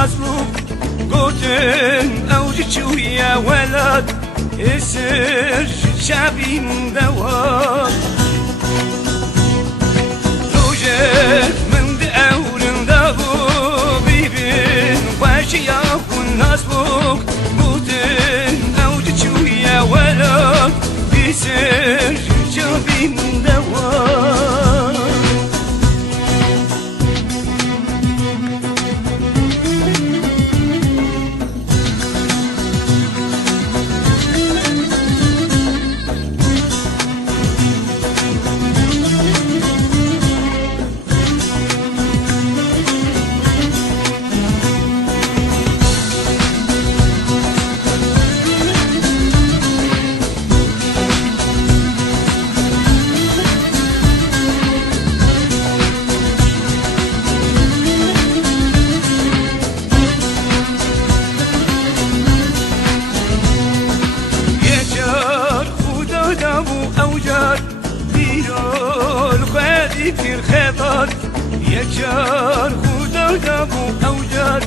نصبك قوتن أوجتشو يا ولد يسر شعبي من دوار روجت من دأول دابو بيبين واشي يكون نصبك قوتن أوجتشو يا ولد يسر شعبي من دوار كثير خبر يا جار خدا دابو أوجار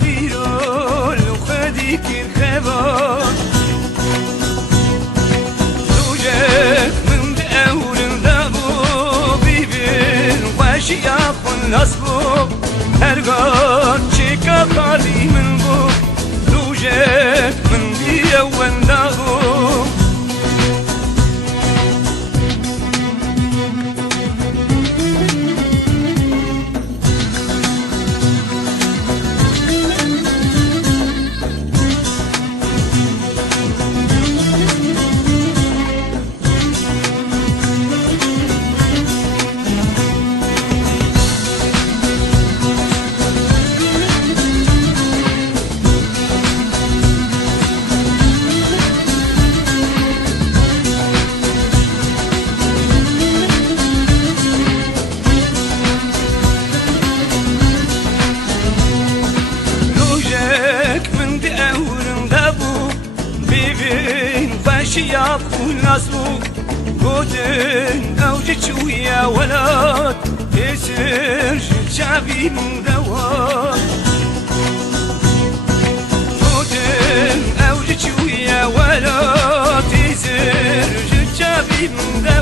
ديرال وخدي كثير خبر زوجك من دأول دابو بيبين واشي ياخن نصبو هرقار شيكا خالي من بو زوجك من ديوان دابو شياق ونصبك قوتن أوجتشو يا ولد يسر شعبي من دوار قوتن أوجتشو يا ولد يسر شعبي من دوار